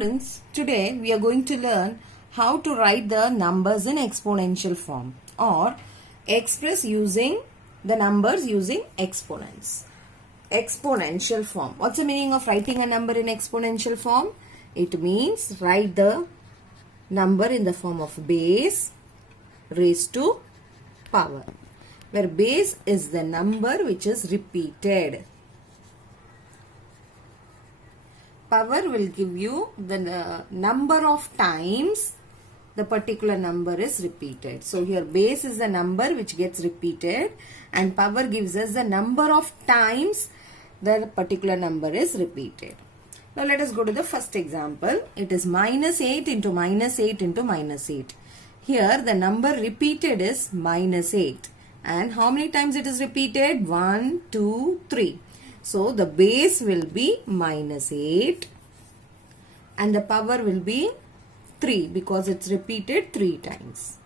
Students, today we are going to learn how to write the numbers in exponential form or express using the numbers using exponents. Exponential form. What's the meaning of writing a number in exponential form? It means write the number in the form of base raised to power, where base is the number which is repeated. Power will give you the number of times the particular number is repeated. So here base is the number which gets repeated and power gives us the number of times the particular number is repeated. Now let us go to the first example. It is minus 8 into minus 8 into minus 8. Here the number repeated is minus 8. And how many times it is repeated? 1, 2, 3. So the base will be minus 8 and the power will be 3 because it's repeated 3 times.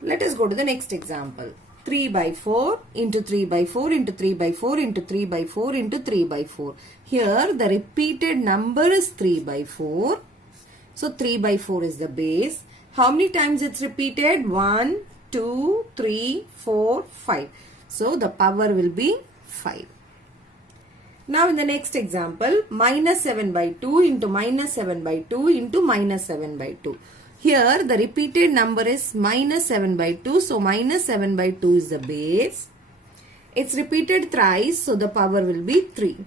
Let us go to the next example. 3 by 4 into 3 by 4 into 3 by 4 into 3 by 4 into 3 by 4. Here the repeated number is 3 by 4. So 3 by 4 is the base. How many times it's repeated? 1, 2, 3, 4, 5. So the power will be 5. Now in the next example, minus 7 by 2 into minus 7 by 2 into minus 7 by 2. Here the repeated number is minus 7 by 2. So minus 7 by 2 is the base. It's repeated thrice. So the power will be 3.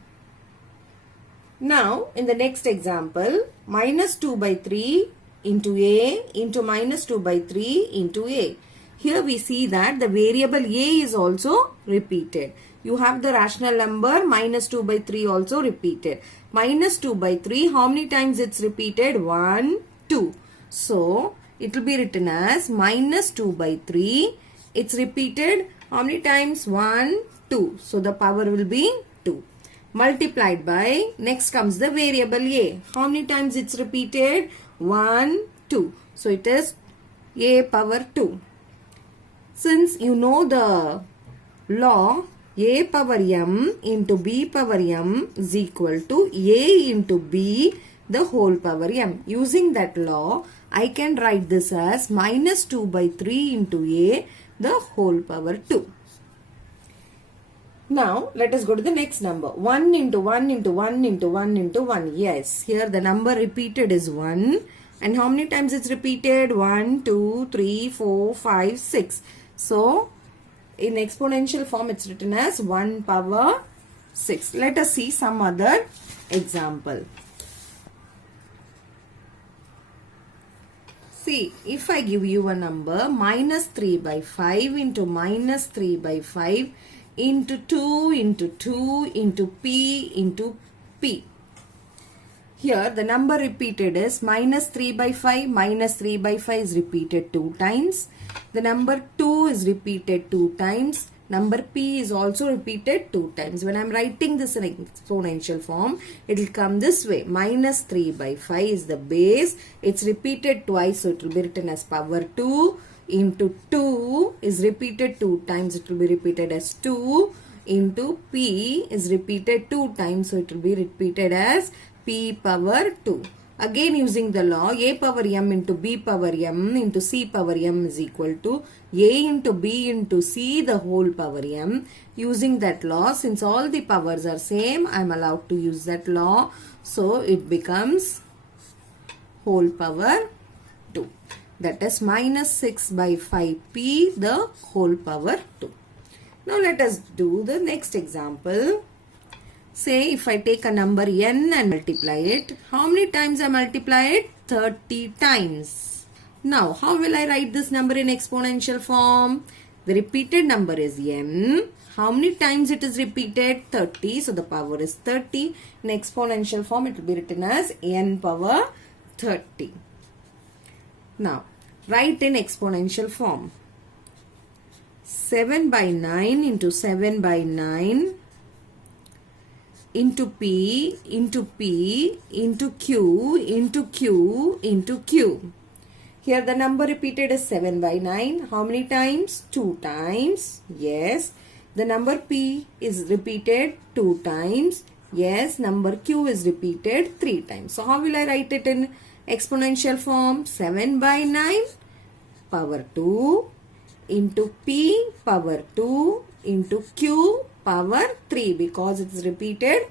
Now in the next example, minus 2 by 3 into a into minus 2 by 3 into a. Here we see that the variable a is also repeated. You have the rational number minus 2 by 3 also repeated. Minus 2 by 3, how many times it's repeated? 1, 2. So, it will be written as minus 2 by 3. It's repeated how many times? 1, 2. So, the power will be 2. Multiplied by, next comes the variable a. How many times it's repeated? 1, 2. So, it is a power 2. Since you know the law, a power m into b power m is equal to a into b the whole power m. Using that law, I can write this as minus 2 by 3 into a the whole power 2. Now, let us go to the next number. 1 into 1 into 1 into 1 into 1. Yes, here the number repeated is 1. And how many times it's repeated? 1, 2, 3, 4, 5, 6. So, in exponential form, it's written as 1 power 6. Let us see some other example. See, if I give you a number minus 3 by 5 into minus 3 by 5 into 2 into 2 into p into p. Here the number repeated is minus 3 by 5. Minus 3 by 5 is repeated 2 times. The number 2 is repeated 2 times. Number p is also repeated 2 times. When I am writing this in exponential form, it will come this way. Minus 3 by 5 is the base. It's repeated twice, so it will be written as power 2 into 2 is repeated 2 times. It will be repeated as 2 into p is repeated 2 times, so it will be repeated as p power 2. Again using the law, a power m into b power m into c power m is equal to a into b into c the whole power m. Using that law, since all the powers are same, I am allowed to use that law. So it becomes whole power 2. That is minus 6 by 5p the whole power 2. Now let us do the next example. Say if I take a number n and multiply it, how many times I multiply it? 30 times. Now, how will I write this number in exponential form? The repeated number is n. How many times it is repeated? 30. So, the power is 30. In exponential form, it will be written as n power 30. Now, write in exponential form. 7 by 9 into 7 by 9 into p into p into q into q into q. Here the number repeated is 7 by 9. How many times? 2 times. Yes. The number p is repeated 2 times. Yes, number q is repeated 3 times. So how will I write it in exponential form? 7 by 9 power 2 into p power 2 into q power 3 because it is repeated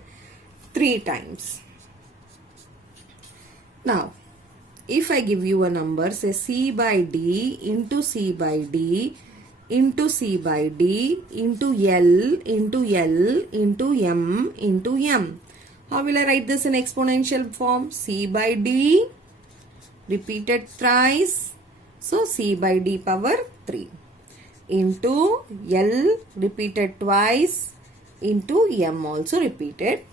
3 times. Now, if I give you a number, say c by d into c by d into c by d into L into L into m into m. How will I write this in exponential form? C by d repeated thrice. So c by d power 3 into L repeated twice into m also repeated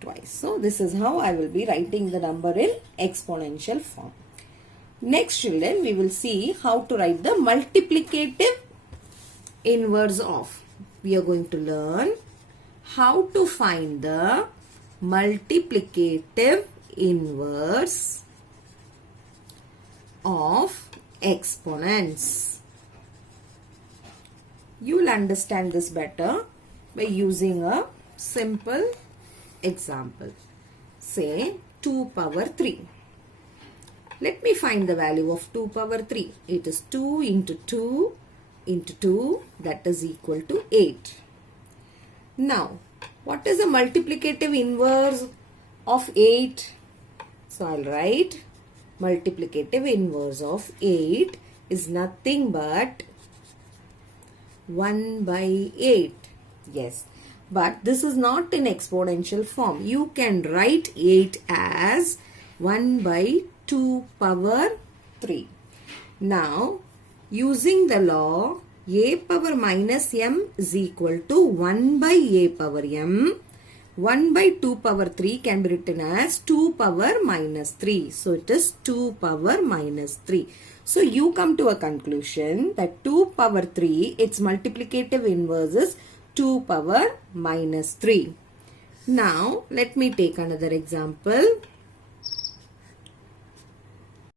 twice. So this is how I will be writing the number in exponential form. Next, children, we will see how to write the multiplicative inverse of. We are going to learn how to find the multiplicative inverse of exponents. You will understand this better by using a simple example. Say 2 power 3. Let me find the value of 2 power 3. It is 2 into 2 into 2, that is equal to 8. Now, what is the multiplicative inverse of 8? So, I'll write multiplicative inverse of 8 is nothing but 1 by 8. Yes, but this is not in exponential form. You can write 8 as 1 by 2 power 3. Now, using the law, a power minus m is equal to 1 by a power m. 1 by 2 power 3 can be written as 2 power minus 3. So, it is 2 power minus 3. So, you come to a conclusion that 2 power 3, its multiplicative inverse is 2 power minus 3. Now, let me take another example.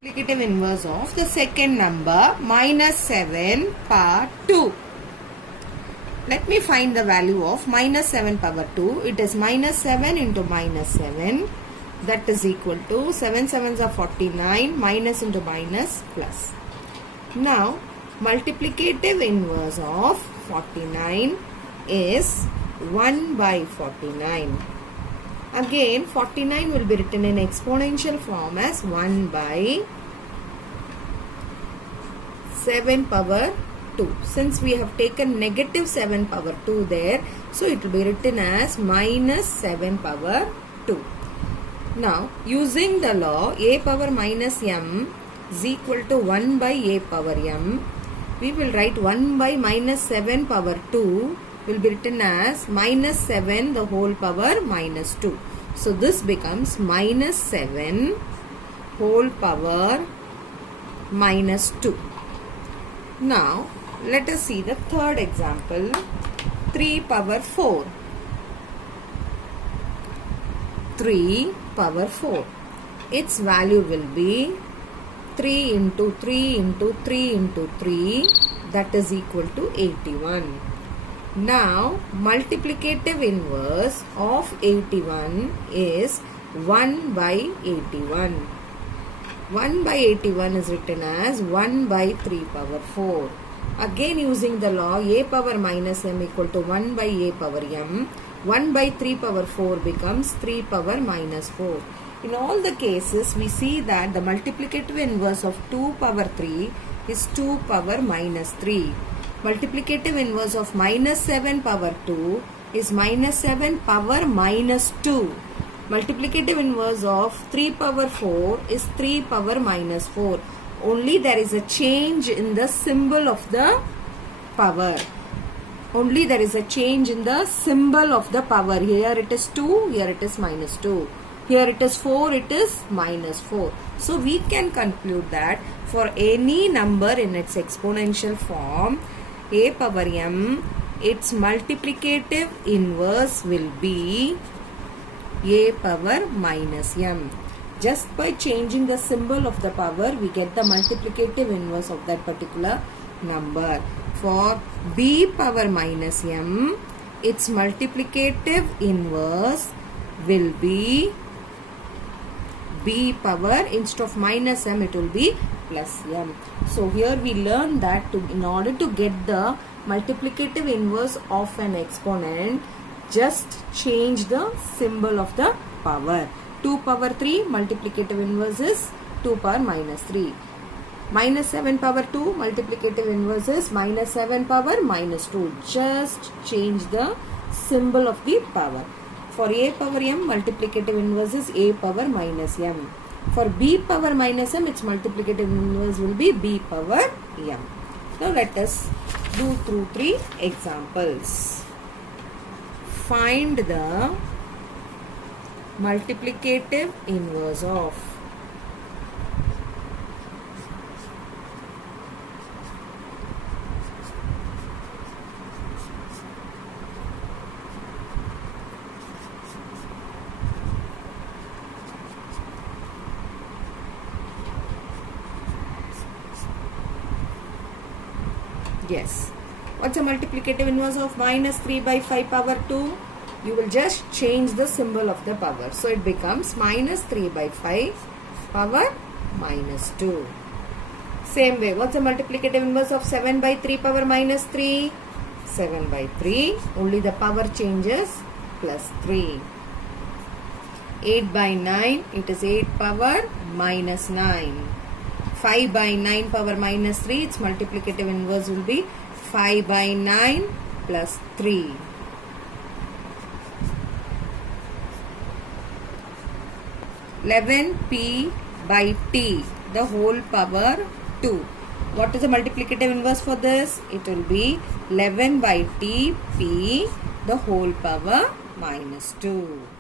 Multiplicative inverse of the second number minus 7 power 2. Let me find the value of minus 7 power 2. It is minus 7 into minus 7. That is equal to 7 sevens are 49. Minus into minus plus. Now, multiplicative inverse of 49 is 1 by 49. Again, 49 will be written in exponential form as 1 by 7 power 2. Since we have taken negative 7 power 2 there, so it will be written as minus 7 power 2. Now, using the law a power minus m is equal to 1 by a power m, we will write 1 by minus 7 power 2 will be written as minus 7 the whole power minus 2. So, this becomes minus 7 whole power minus 2. Now, let us see the third example, 3 power 4. 3 power 4. Its value will be 3 into 3 into 3 into 3, that is equal to 81. Now, multiplicative inverse of 81 is 1 by 81. 1 by 81 is written as 1 by 3 power 4. Again, using the law a power minus m equal to 1 by a power m, 1 by 3 power 4 becomes 3 power minus 4. In all the cases, we see that the multiplicative inverse of 2 power 3 is 2 power minus 3. Multiplicative inverse of minus 7 power 2 is minus 7 power minus 2. Multiplicative inverse of 3 power 4 is 3 power minus 4. Only there is a change in the symbol of the power. Only there is a change in the symbol of the power. Here it is 2, here it is minus 2. Here it is 4, it is minus 4. So we can conclude that for any number in its exponential form, a power m, its multiplicative inverse will be a power minus m. Just by changing the symbol of the power, we get the multiplicative inverse of that particular number. For b power minus m, its multiplicative inverse will be b power, instead of minus m it will be plus m. So here we learn that in order to get the multiplicative inverse of an exponent, just change the symbol of the power. 2 power 3 multiplicative inverse is 2 power minus 3. Minus 7 power 2 multiplicative inverse is minus 7 power minus 2. Just change the symbol of the power. For a power m, multiplicative inverse is a power minus m. For b power minus m, its multiplicative inverse will be b power m. Now let us do through 3 examples. Find the multiplicative inverse of Yes. What's the multiplicative inverse of minus 3 by 5 power 2? You will just change the symbol of the power. So it becomes minus 3 by 5 power minus 2. Same way, what's the multiplicative inverse of 7 by 3 power minus 3? 7 by 3, only the power changes, plus 3. 8 by 9, it is 8 power minus 9. 5 by 9 power minus 3, its multiplicative inverse will be 5 by 9 plus 3. 11p by t, the whole power 2. What is the multiplicative inverse for this? It will be 11 by t p, the whole power minus 2.